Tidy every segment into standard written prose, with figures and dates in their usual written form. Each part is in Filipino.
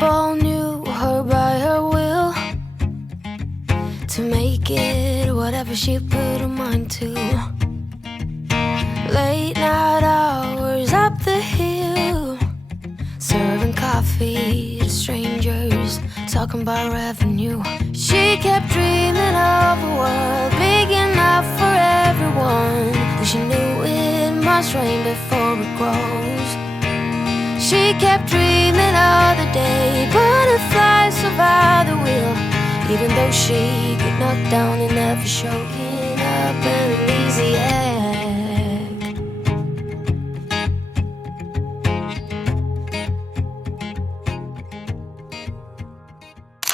people knew her by her will, to make it whatever she put her mind to. Late night hours up the hill, serving coffee to strangers, talking about revenue. She kept dreaming of a world big enough for everyone, but she knew it must rain before it grows. She kept dreaming of the day butterflies survive the wheel, even though she get knocked down and never showing up an easy egg.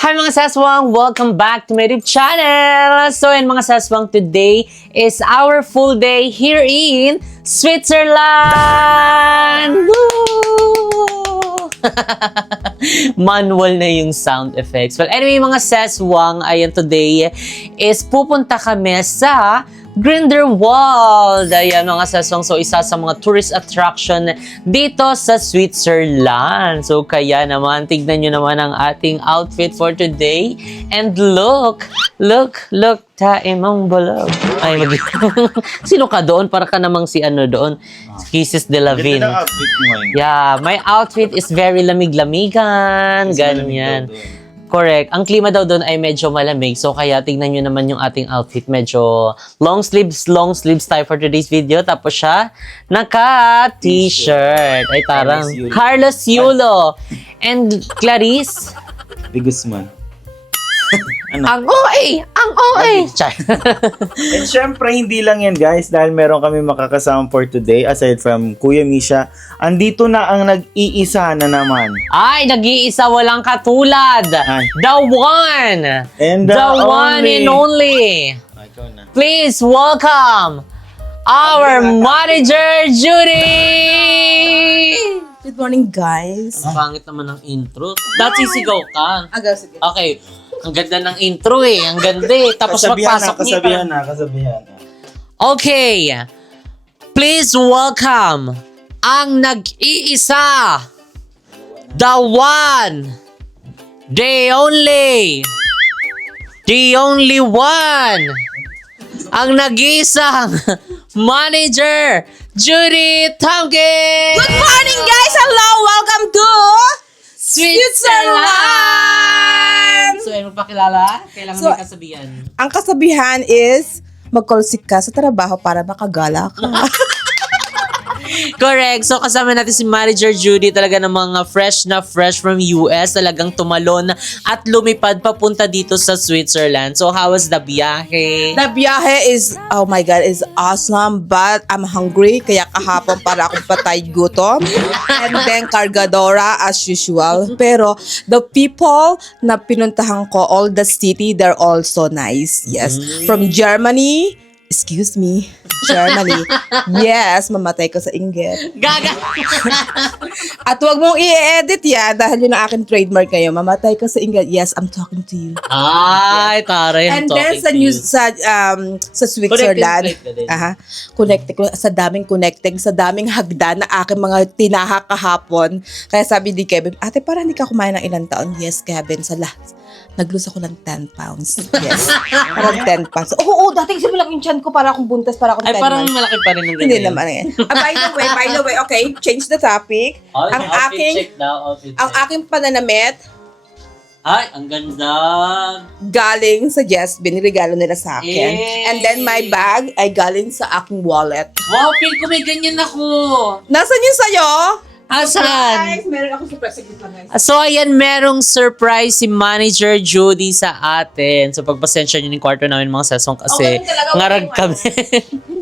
Hi mga saswang! Welcome back to my YouTube channel! So yun mga saswang, today is our full day here in Switzerland! Woo! Manual na yung sound effects. But anyway mga saswang, ayan, today is pupunta kami sa Grindelwald. Ayan mga saswang, so isa sa mga tourist attraction dito sa Switzerland. So kaya naman, tignan nyo naman ang ating outfit for today. And look, taimang bulog. Ay, sino ka doon? Para ka namang si ano doon? Kisses de la Vin. Ganda ng outfit mo ngayon. Yeah, my outfit is very lamig-lamigan. Ganyan. Correct. Ang klima daw doon ay medyo malamig. So, kaya tingnan nyo naman yung ating outfit. Medyo long sleeves tayo for today's video. Tapos siya, naka-t-shirt. Ay, tarang. Carlos Yulo. And Clarice. De Guzman. Ang OA! Ang OA! Char. And syempre, hindi lang yan guys, dahil meron kami makakasama for today, aside from Kuya Misha, andito na ang nag-iisa na naman. Ay, nag-iisa, walang katulad. Ay. The one. And the one and only. Ikaw na. Please welcome our manager, Judy! Good morning, guys. Ang pangit naman ng intro. Dati sisigaw ka. Sige. Okay. Ang ganda ng intro eh. Ang ganda eh. Tapos magpasok niya. Kasabihan na. Okay. Please welcome ang nag-iisa. The one. The only one. Ang nag-iisang manager, Judy Tamkin! Good morning, guys! Hello! Welcome to Switzerland! So, ayun, magpakilala? Kailangan So, may kasabihan. Ang kasabihan is, mag-callsick ka sa trabaho para makagala ka. Correct. So, kasama natin si Manager Judy, talaga ng mga fresh from US, talagang tumalon at lumipad papunta dito sa Switzerland. So, how was the biyahe? The biyahe is, oh my God, is awesome, but I'm hungry, kaya kahapon para akong patay gutom. And then, kargadora as usual. Pero, the people na pinuntahan ko, all the city, they're all so nice. Yes. From Germany, excuse me, Germany. Yes, mamatay ko sa inggit. Gaga! At wag mong i-edit yan dahil yun ang aking trademark ngayon. Mamatay ka sa inggit. Yes, I'm talking to you. Ay, taray. And then sa Switzerland, connecting sa daming hagdan na aking mga tinahak kahapon. Kaya sabi ni Kevin, ate, parang hindi ka kumain ng ilang taon. Yes, Kevin, nag-lose ako ng 10 pounds. Yes. Parang 10 pounds. Oo, dati kasi malaki yung chan ko para akong buntas, para akong 10 Ay, parang months. malaki pa rin ng ganyan. Hindi naman yan. By the way, okay, change the topic. Okay, ang outfit aking pananamit Ay, ang ganda. galing sa Jess, binirigalo nila sa akin. Eh. And then my bag ay galing sa aking wallet. Wow, feel ko may ganyan ako. Nasaan yung sa'yo? Asan? Guys, meron ako surprise sa gitna, guys. So, ayan, merong surprise si Manager Judy sa atin. So, pagpasensya nyo ng kwarto namin mga sesong kasi Okay, talaga, ngarag okay, kami.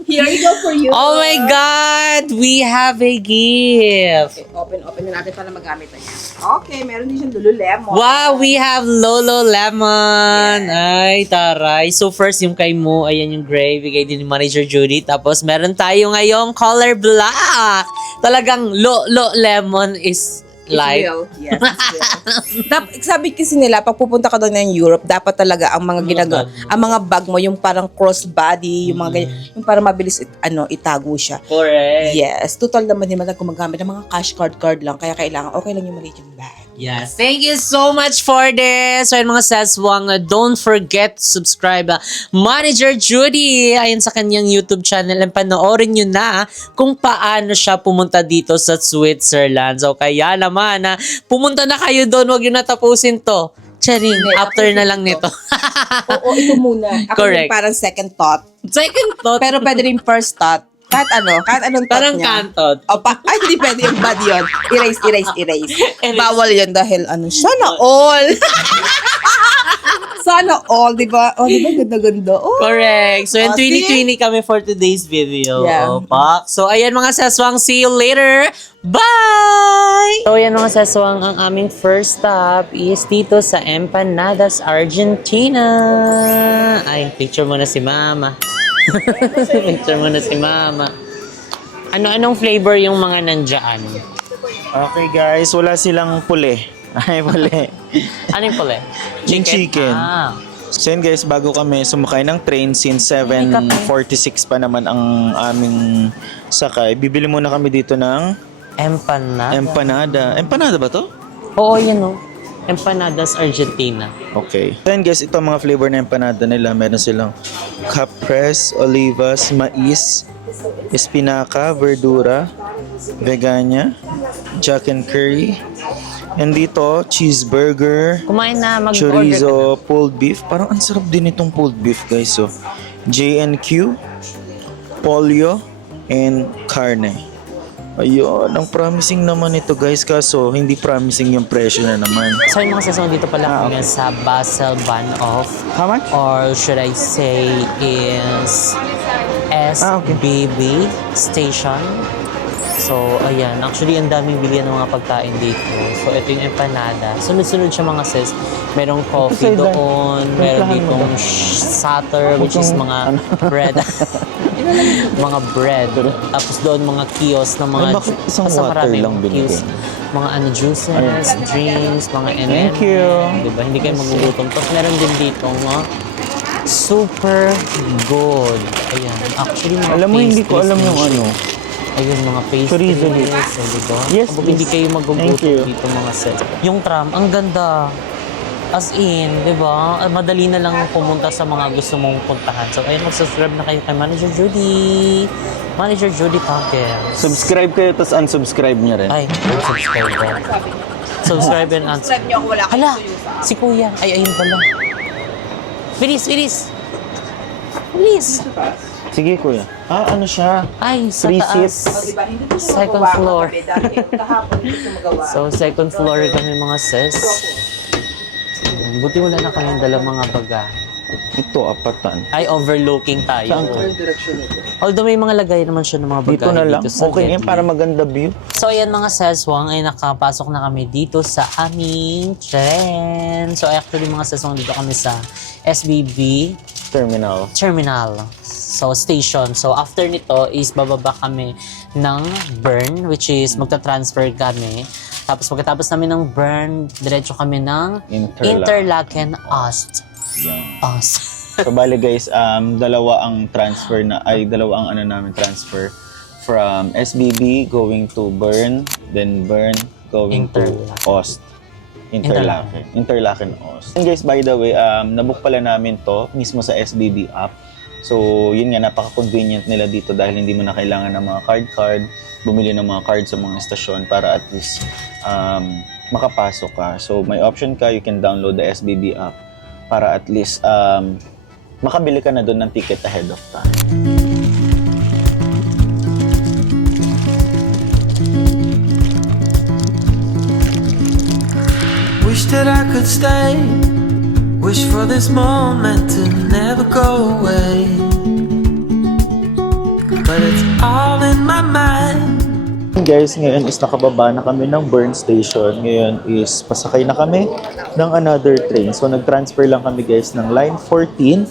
Here you go for you. Oh my God! We have a gift! Okay, open na natin para magamit na niya. Okay, meron din siyang Lululemon. Wow, we have Lolo Lemon! Ay, taray. So, first yung kay mo, ayan yung gray, bigay din ni Manager Judy. Tapos, meron tayo ngayong color black. Talagang Lolo Lemon is life. Yes, sabi kasi nila, pag pupunta ka doon ng Europe, dapat talaga ang mga ang mga bag mo, yung parang crossbody, yung mga ganyan, yung parang mabilis itago siya. Correct. Yes, total naman din naman gumagamit ng mga cash card lang, kaya kailangan okay lang yung maliit yung bag. Yes. Thank you so much for this. So, yun mga saswang, don't forget to subscribe. Manager Judy, ayon sa kanyang YouTube channel, and panoorin nyo na kung paano siya pumunta dito sa Switzerland. So, kaya naman, pumunta na kayo doon. Huwag nyo natapusin to. Charing, after na lang nito. Oo, ito muna. Ako Correct. yung parang second thought. Second thought. Pero pwede rin first thought. Kahit anong thought Parang niya. kantot. Ay, hindi pwede yung bad yun. Erase. Bawal yun dahil sana all. Sana all, di ba? Oh, di ba? Ganda-ganda. Oh. Correct. So, in Oh, 2020 kami for today's video. Yeah. Pak. So, ayan mga saswang. See you later. Bye! So, ayan mga saswang. Ang aming first stop is dito sa Empanadas, Argentina. Ay, picture mo na si Mama. Picture mo na si Mama. Ano-anong flavor yung mga nandyan? Okay guys, wala silang puli. Ay, puli. Ano yung pala? Yung chicken. Ah. So yun guys, bago kami sumakay ng train since 7:46 pa naman ang aming sakay, bibili muna kami dito ng Empanada. Empanada ba to? Oo, yan o. Empanadas, Argentina. Okay. Then guys, ito ang mga flavor na empanada nila. Meron silang capres, olivas, mais, espinaca, verdura, vegania, jack and curry. And dito, cheeseburger, Kumain na, mag-order ka na. chorizo, pulled beef. Parang ang sarap din itong pulled beef guys. So, J&Q, pollo, and carne. Ayun, ang promising naman ito guys, kaso hindi promising yung presyo na naman. So yung mga sasong dito pala kami sa Basel Bahnhof, How much? or should I say is SBB Station. So ayan, actually ang daming bilihan ng mga pagkain dito. So ito yung empanada. Sunod-sunod siya mga sis. Merong coffee doon, meron ditong sater, which is mga bread. Mga bread. Tapos doon mga kiosk na mga Ay, bakit isang basta water marami lang yung binigay? kiosk. Mga juices, drinks, mga M&M. Thank you. Diba? Hindi kayo magugutom. Tapos meron din dito mga super good. Ayan. Actually, mga Alam mo, hindi ko pastries alam yung din ano. siya. Ayun, mga pastries. Chorizo dito. Diba? Yes, Abog, hindi please. kayo Thank magugutom you. dito mga set. Yung tram, ang ganda. As in, di ba? Madali na lang pumunta sa mga gusto mong puntahan. So, ayun, mag-subscribe na kayo kay Manager Judy. Manager Judy Pockets. Subscribe kayo, tapos unsubscribe niya rin. Ay, subscribe ka. Subscribe and unsubscribe. Subscribe niyo ako, wala Hala, si Kuya. Ay, ayun pala. Bilis. Bilis. Sige kuya. Ano siya? Ay, sa Free taas. seat. Second floor. So, second floor kami mga sis. Buti wala na kayong dala mga baga. Ito, apatan. Ay, overlooking tayo. Saan to? Although may mga lagay naman siya ng mga bagay Dito na lang. sa Okay yan, Jetli. para maganda view. So, ayan mga seswang, ay nakapasok na kami dito sa aming tren. So, actually mga seswang, dito kami sa SBB Terminal. So, station. So, after nito is bababa kami ng Bern, which is magta-transfer kami. Tapos, pagkatapos namin ng Bern, diretso kami ng Interlaken Ost. Yan. Ost. So bali guys, dalawa ang transfer transfer from SBB going to Bern, then Bern going to Ost. Interlaken Ost. And guys, by the way, nabook pala namin to mismo sa SBB app. So yun nga, napaka-convenient nila dito dahil hindi mo na kailangan ng mga card, bumili ng mga card sa mga estasyon para at least makapasok ka. So may option ka, you can download the SBB app para at least makabili ka na doon ng ticket ahead of time. Wish that I could stay. Wish for this moment to never go away. But it's all in my mind. Guys, ngayon is nakababa na kami ng Bern Station. Ngayon is pasakay na kami ng another train. So nag-transfer lang kami guys ng line 14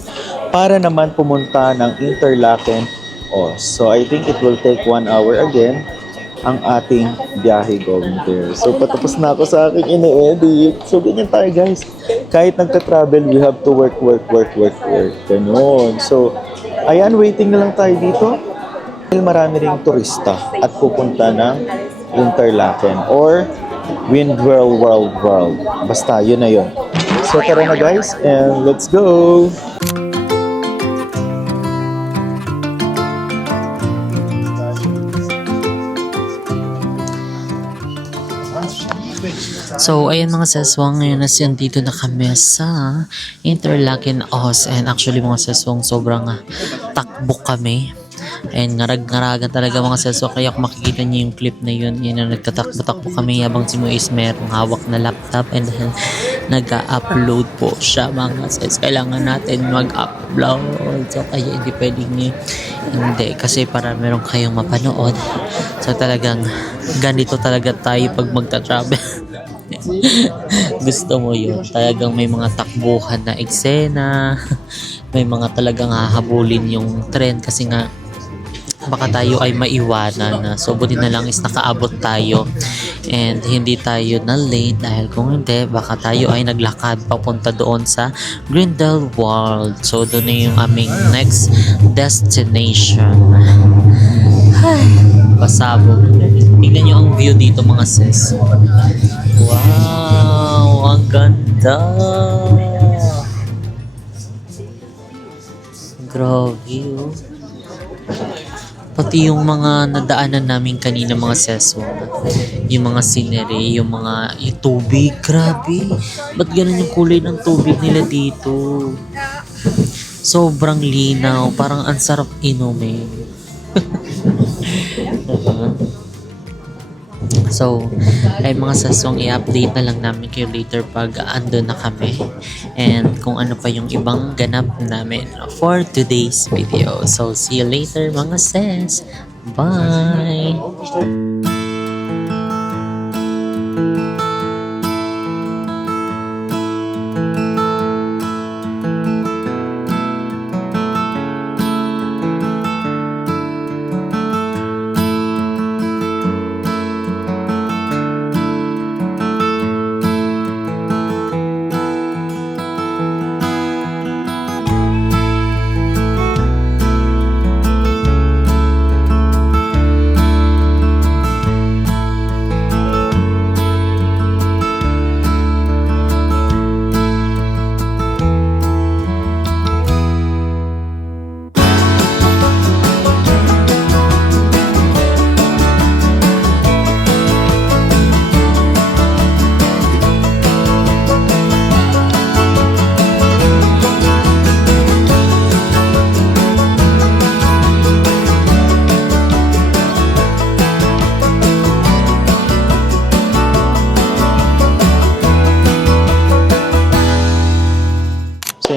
para naman pumunta ng Interlaken Ost. So I think it will take 1 hour again ang ating biyahe going there. So, patapos na ako sa aking ine-edit. So, ganyan tayo guys. Kahit nagka-travel, we have to work. Ganun. So, ayan, waiting na lang tayo dito. Marami ring turista at pupunta ng Interlaken or Windwell World. Basta, yun na yun. So, tara na guys, and let's go! So, ayun mga seswang, ngayon na dito na kami sa Interlaken Oz. And actually mga seswang, sobrang takbo kami. And ngarag-ngaragan talaga mga seswang. Kaya kung makikita niyo yung clip na yun, yun na nagtatakbo-takbo kami habang si Moise merong hawak na laptop. And then, nag-upload po siya mga ses. Kailangan natin mag-upload. So, kaya hindi pwedeng hindi. Kasi para meron kayong mapanood. So, talagang ganito talaga tayo pag magta-travel. Gusto mo yun. Talagang may mga takbuhan na eksena. May mga talagang hahabulin yung trend kasi nga baka tayo ay maiwanan na. So, buti na lang is nakaabot tayo and hindi tayo na late dahil kung hindi, baka tayo ay naglakad papunta doon sa Grindelwald. So, doon na yung aming next destination. Ay, pasabog. Tingnan nyo ang view dito mga sis. Wow, ang ganda. Grabe oh. Pati yung mga nadaanan namin kanina mga seso, yung mga scenery, yung tubig, grabe. Ba't ganun yung kulay ng tubig nila dito? Sobrang linaw, parang ang sarap inumin. So, ay mga sasong i-update na lang namin kayo later pag ando na kami and kung ano pa yung ibang ganap namin for today's video. So, see you later mga sis. Bye!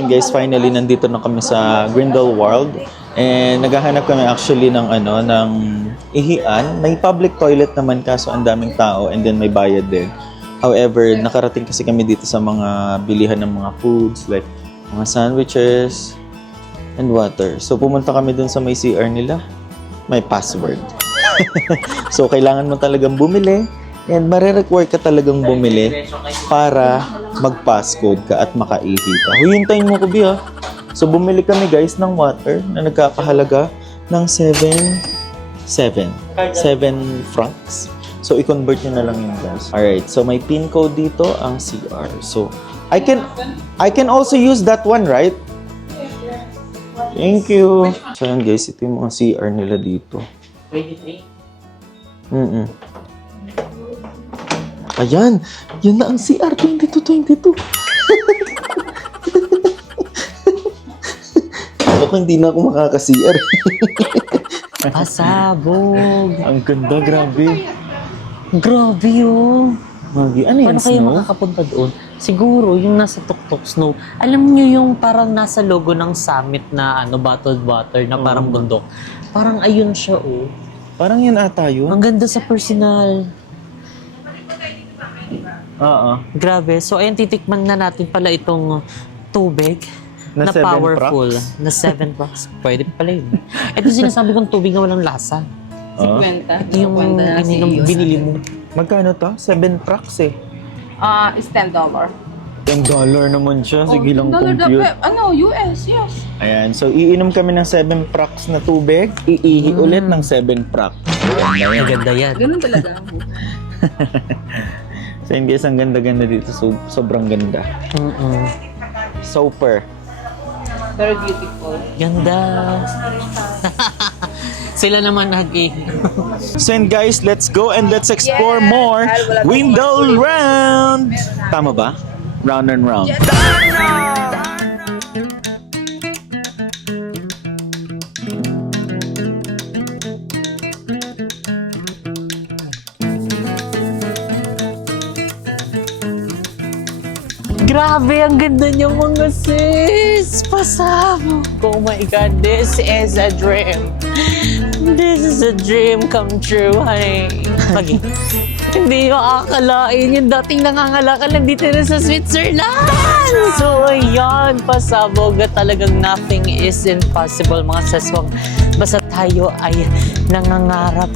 Guys, finally nandito na kami sa Grindelwald and naghahanap kami actually ng ihian. May public toilet naman kaso ang daming tao and then may bayad din. However, nakarating kasi kami dito sa mga bilihan ng mga foods like mga sandwiches and water. So pumunta kami dun sa may CR nila. May password. So kailangan mo talagang bumili and mare-require ka talagang bumili para mag-passcode ka at makaihi ka. Hintayin mo ko, Bia. So, bumili kami, guys, ng water na nagkakahalaga ng 7 francs. So, i-convert nyo na lang yun, guys. Alright, so may pin code dito, ang CR. So, I can also use that one, right? Thank you. So, yan, guys, ito yung mga CR nila dito. 23? Ayan, yun na ang CR 2222. Ako hindi na ako makaka-CR. Pasabog. Ang ganda, grabe. Grabe oh. Magi, ano yan, Paano kayo snow? makakapunta doon? Siguro yung nasa Tuktok Snow. Alam niyo yung parang nasa logo ng summit na bottled water na parang bundok. Parang ayun siya oh. Parang yan ata yun. Ang ganda sa personal. Oo. Grabe. So, ayun, titikman na natin pala itong tubig Na na 7 powerful. bucks? Na 7 bucks. Pwede pala yun. Ito sinasabi kong tubig na walang lasa. Oh. Yung binili mo. Magkano to? 7 trucks eh. Is $10. $10 naman siya. Sige lang compute. US, yes. Ayan, so iinom kami ng 7 trucks na tubig. Iihi ulit ng 7 trucks. Maganda yan. Ganun talaga. So yun guys, ang ganda-ganda dito. Sobrang ganda. Super. Very beautiful. Ganda. Sila naman So yun guys, let's go and let's explore more Window Round! Tama ba? Round and round. Grabe, ang ganda niyo mga sis! Pasabog! Oh my God, this is a dream. This is a dream come true, honey. Pagi. Hindi ko akalain yung dating nangangalakal nandito na sa Switzerland. So, ayan, pasabog at talagang nothing is impossible, mga saswang. Basta tayo ay nangangarap,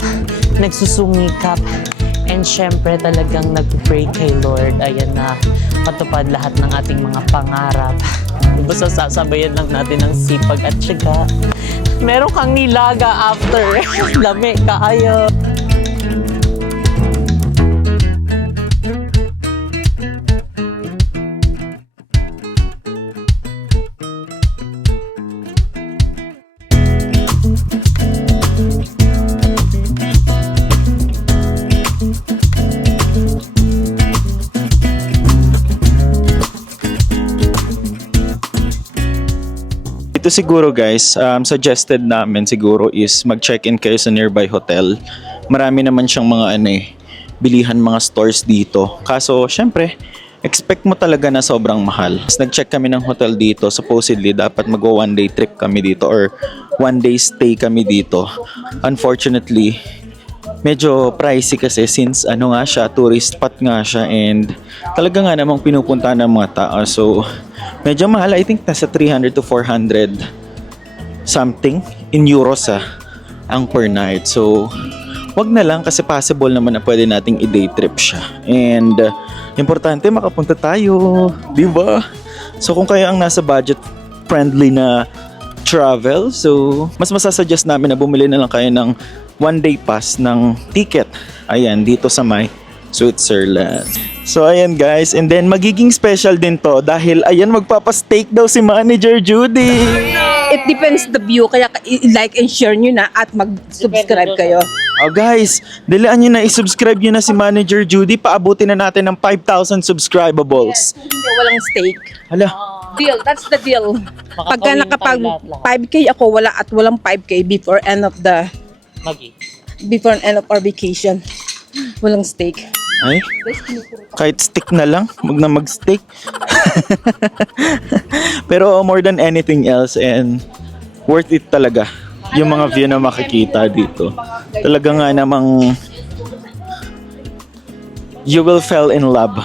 nagsusungikap, and syempre talagang nag-pray kay Lord. Ayan na, patupad lahat ng ating mga pangarap. Basta sasabayan lang natin ng sipag at syaga. Meron kang nilaga after. Lami, kaayo. Ito siguro guys, suggested namin siguro is mag-check-in kayo sa nearby hotel. Marami naman siyang mga bilihan mga stores dito. Kaso syempre, expect mo talaga na sobrang mahal. Nag-check kami ng hotel dito. Supposedly dapat mag-1 day trip kami dito or 1 day stay kami dito. Unfortunately, medyo pricey kasi since nga siya, tourist spot nga siya and talaga nga namang pinupunta ng mga tao. So, medyo mahal. I think nasa 300 to 400 something in euros ang per night. So, wag na lang kasi possible naman na pwede nating i-day trip siya. And importante makapunta tayo, di ba? So, kung kayo ang nasa budget friendly na travel, so mas masasuggest namin na bumili na lang kayo ng 1 day pass ng ticket. Ayan, dito sa may Switzerland. So ayan guys, and then magiging special din to dahil ayan magpapasteak daw si Manager Judy. It depends the view, kaya like and share nyo na at mag-subscribe kayo. Oh guys, dalian nyo na i-subscribe nyo na si Manager Judy. Paabutin na natin ng 5,000 subscribables. Hindi walang steak. Hala, Deal, that's the deal. Pagka Makakawin nakapag tayo lahat-lahat. 5K ako, wala at walang 5K before end of our vacation. Walang steak. ay, kahit stick na lang, wag na mag-steak. Pero more than anything else and worth it talaga yung mga view na makikita dito. Talaga nga namang you will fall in love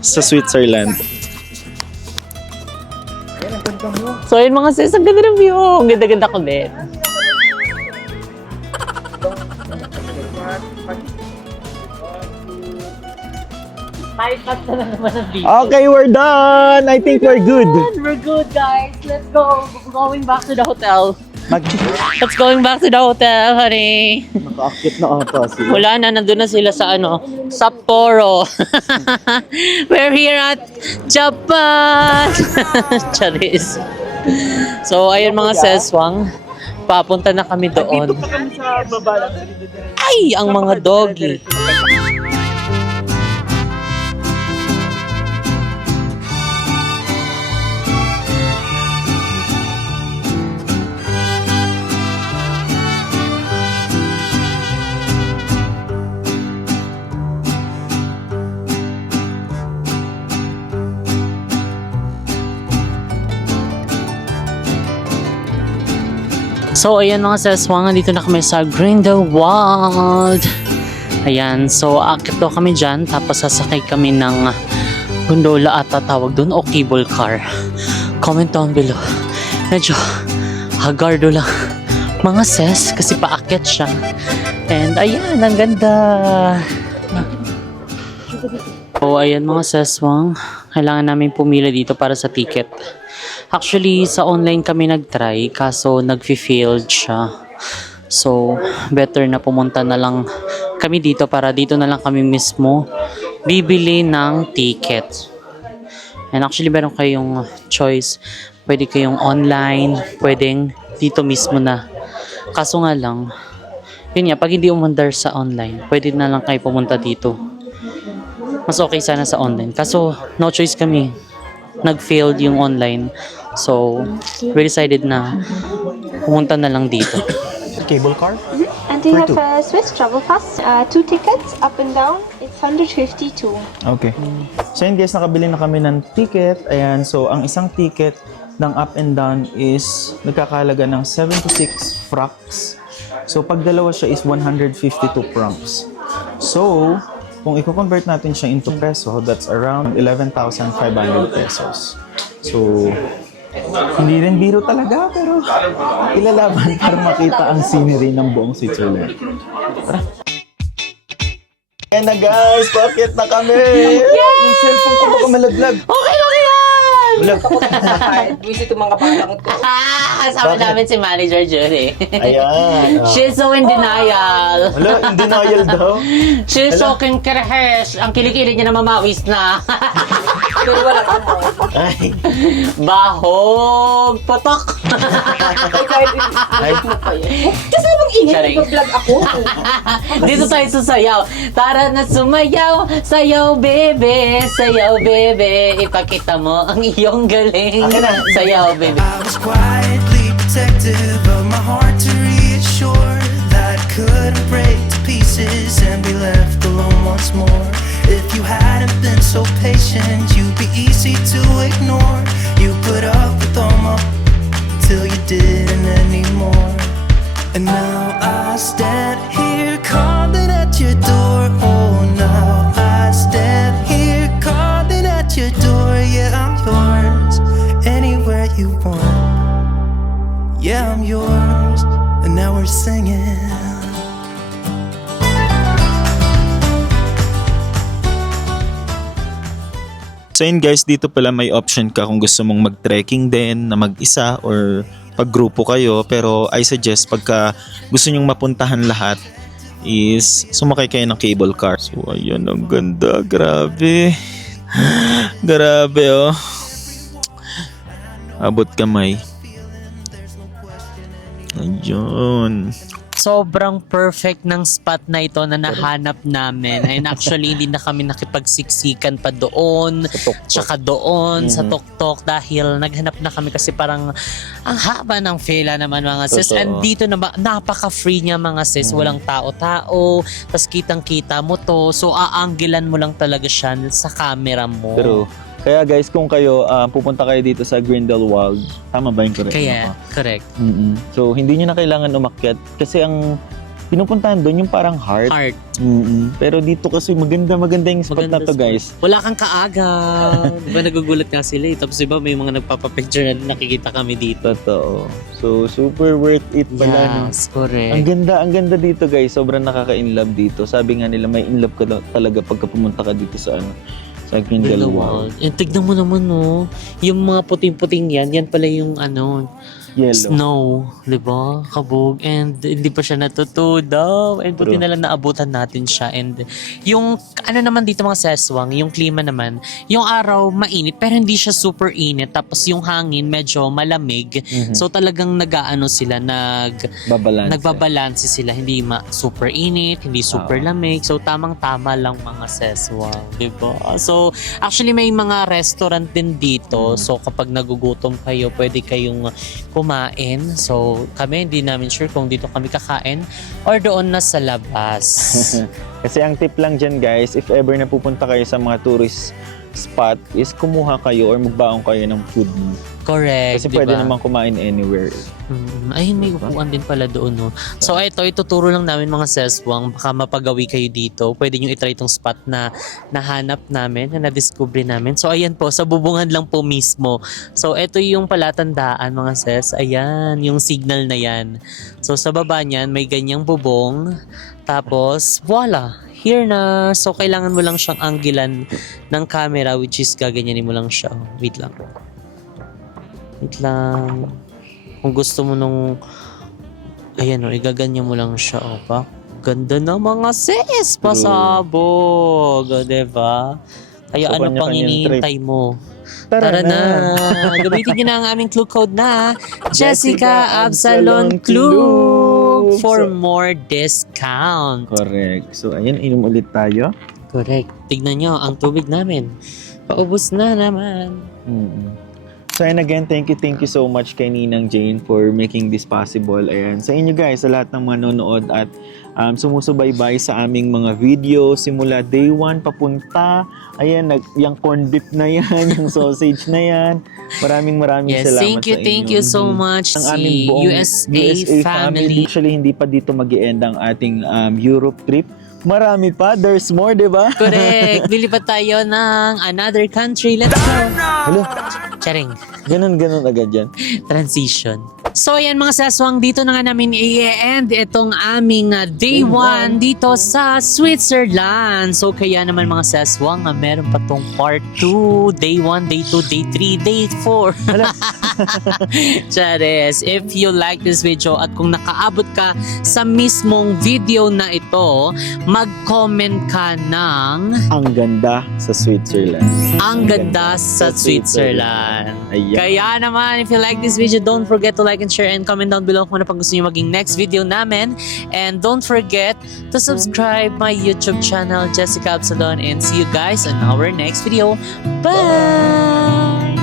sa Switzerland. So yun mga sis, ang ganda ng view. Ang ganda-ganda ko din. Okay, we're done. I think we're good. We're good, guys. Let's go. We're going back to the hotel. Mag Let's going back to the hotel, honey. Nakaakit na ata sila. Wala na, nandun na sila sa Sapporo. We're here at Japan. Charis. So, ayun mga seswang. Papunta na kami doon. Ay, ang mga doggy. So, ayan mga seswang, dito na kami sa Grindelwald. Ayan, so akit daw kami dyan, tapos sasakay kami ng gondola at tatawag doon o cable car. Comment down below. Medyo hagardo lang mga sis, kasi paakyat siya. And ayan, ang ganda. Oh, ayan mga seswang, kailangan namin pumila dito para sa ticket. Actually, sa online kami nag-try, kaso nag-failed siya. So, better na pumunta na lang kami dito para dito na lang kami mismo bibili ng ticket. And actually, meron kayong choice. Pwede kayong online, pwedeng dito mismo na. Kaso nga lang, yun nga, pag hindi umandar sa online, pwede na lang kayo pumunta dito. Mas okay sana sa online. Kaso, no choice kami. Nag-failed yung online. So, we decided na pumunta na lang dito. Cable car? And we have a Swiss Travel Pass, 2 tickets up and down. It's 152. Okay. So yun guys, nakabili na kami ng ticket. Ayan, so ang isang ticket ng up and down is nagkakahalaga ng 76 francs. So pag dalawa siya is 152 francs. So, kung i-convert natin siya into peso, that's around 11,500 pesos. So, hindi rin biro talaga, pero ilalaban para makita ang scenery ng buong Switzerland. Tara! Ayan na guys, packet na kami! Yung cellphone ko baka malaglag. Okay yan! Wala. Visit yung mga pangalangot ko. Kasama namin si Manager Judy. Ayan. She's so in denial. Wala, in denial daw. She's so kinkerhesh. Ang kilikili niya na mamawis na. Pero wala ka mo. Ay. Bahog! Patok! Ay. Kasi mong ingay, Charing. nag-vlog ako. Dito tayo susayaw. Tara na sumayaw. Sayaw, bebe. Sayaw, bebe. Ipakita mo ang iyong galing. Akin na. Sayaw, bebe. I was quietly protective of my heart to reassure that I couldn't break to pieces and be left alone once more. If you hadn't been so patient, you'd be easy to ignore. You put up with all my till you didn't anymore. And now I stand here calling at your door. Oh, now I stand here calling at your door. Yeah, I'm yours anywhere you want. Yeah, I'm yours. And now we're singing. So yun guys, dito pala may option ka kung gusto mong mag-trekking din na mag-isa or pag-grupo kayo. Pero I suggest pagka gusto nyong mapuntahan lahat is sumakay kayo ng cable car. So ayun, ang ganda. Grabe. Grabe oh. Abot kamay. Ayun. Sobrang perfect ng spot na ito na nahanap namin. And actually, hindi na kami nakipagsiksikan pa doon, tsaka doon sa Tok-Tok dahil naghanap na kami kasi parang ang haba ng fila naman mga sis. Totoo. And dito na napaka-free niya mga sis. Walang tao-tao, tas kitang-kita mo to. So, aanggilan mo lang talaga siya sa camera mo. Pero kaya guys, kung kayo pupunta kayo dito sa Grindelwald, tama ba yung correct? Kaya, correct. So, hindi nyo na kailangan umakyat kasi ang pinupuntahan doon yung parang heart. Heart. Pero dito kasi maganda yung spot na to guys. Wala kang kaaga. Diba nagugulat nga sila eh. Tapos diba may mga nagpapapicture na nakikita kami dito. Totoo. So, super worth it pala. No? Yes, correct. Ang ganda dito guys. Sobrang nakaka-inlove dito. Sabi nga nila, may inlove ka talaga pagka pumunta ka dito sa sa Grindelwald. And tignan mo naman no, yung mga puting-puting yan pala yung Yellow. snow, di ba? Kabog. And hindi pa siya natutudaw. And buti True. na lang naabutan natin siya. And yung, naman dito mga seswang, yung klima naman, yung araw mainit, pero hindi siya super init. Tapos yung hangin medyo malamig. So talagang sila, nagbabalanse sila. Hindi super init, hindi super lamig. So tamang-tama lang mga seswang, di ba? So actually may mga restaurant din dito. So kapag nagugutom kayo, pwede kayong kumain. So, kami hindi namin sure kung dito kami kakain or doon na sa labas. Kasi ang tip lang dyan guys, if ever napupunta kayo sa mga tourist spot, is kumuha kayo or magbaong kayo ng food Correct, Kasi diba? pwede naman kumain anywhere. Ayun, may upuan din pala doon, no? So, ito, ituturo lang namin mga seswang. Baka mapagawi kayo dito. Pwede nyo itry itong spot na nahanap namin, na na-discover namin. So, ayan po, sa bubungan lang po mismo. So, ito yung palatandaan, mga ses. Ayan, yung signal na yan. So, sa baba niyan, may ganyang bubong. Tapos, voila! Here na. So, kailangan mo lang siyang anggilan ng camera, which is gaganyanin mo lang siya. Wait lang. Wait lang. Kung gusto mo nung, ayan o, igaganyan mo lang siya, o pa. Ganda na mga sis, pasabog, o, diba? Kaya So, ano pang kanya-kanyang hinihintay mo? Tara na! Gamitin nyo na ang aming clue code na Jessica Absalon Clue for more discount. Correct. So, ayan, inom ulit tayo. Correct. Tignan nyo, ang tubig namin. Paubos na naman. So, and again, thank you so much kay Ninang Jane for making this possible. Ayan, sa inyo guys, sa lahat ng manonood at sumusubaybay sa aming mga video simula day 1 papunta. Ayan, yung corned beef na yan, yung sausage na yan. Maraming Yes, salamat thank you, sa inyo. thank you so much Ang si aming buong USA family. Actually, hindi pa dito mag-i-end ang ating Europe trip. Marami pa. There's more, di ba? Correct. Bili pa tayo ng another country. Let's go. Hello, Charing. ganun agad yan. Transition. So ayan mga saswang, dito na nga namin i-end itong aming day 1 dito sa Switzerland. So kaya naman mga saswang, meron pa tong part 2, day 1, day 2, day 3, day 4. Chares, if you like this video at kung nakaabot ka sa mismong video na ito, mag-comment ka ng Ang ganda sa Switzerland. ang ganda sa Switzerland. Ayan. Kaya naman, if you like this video, don't forget to like and share and comment down below kung ano pang gusto nyo maging next video namin. And don't forget to subscribe my YouTube channel, Jessica Absalon. And see you guys on our next video. Bye!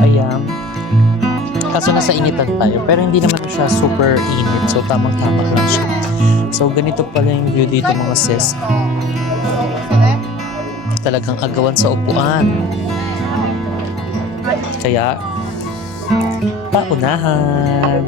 Ayan. Kaso nasa initan tayo, pero hindi naman siya super init. So, tamang-tama lang siya. So, ganito pala yung view dito mga sis. Talagang agawan sa upuan. Kaya, paunahan.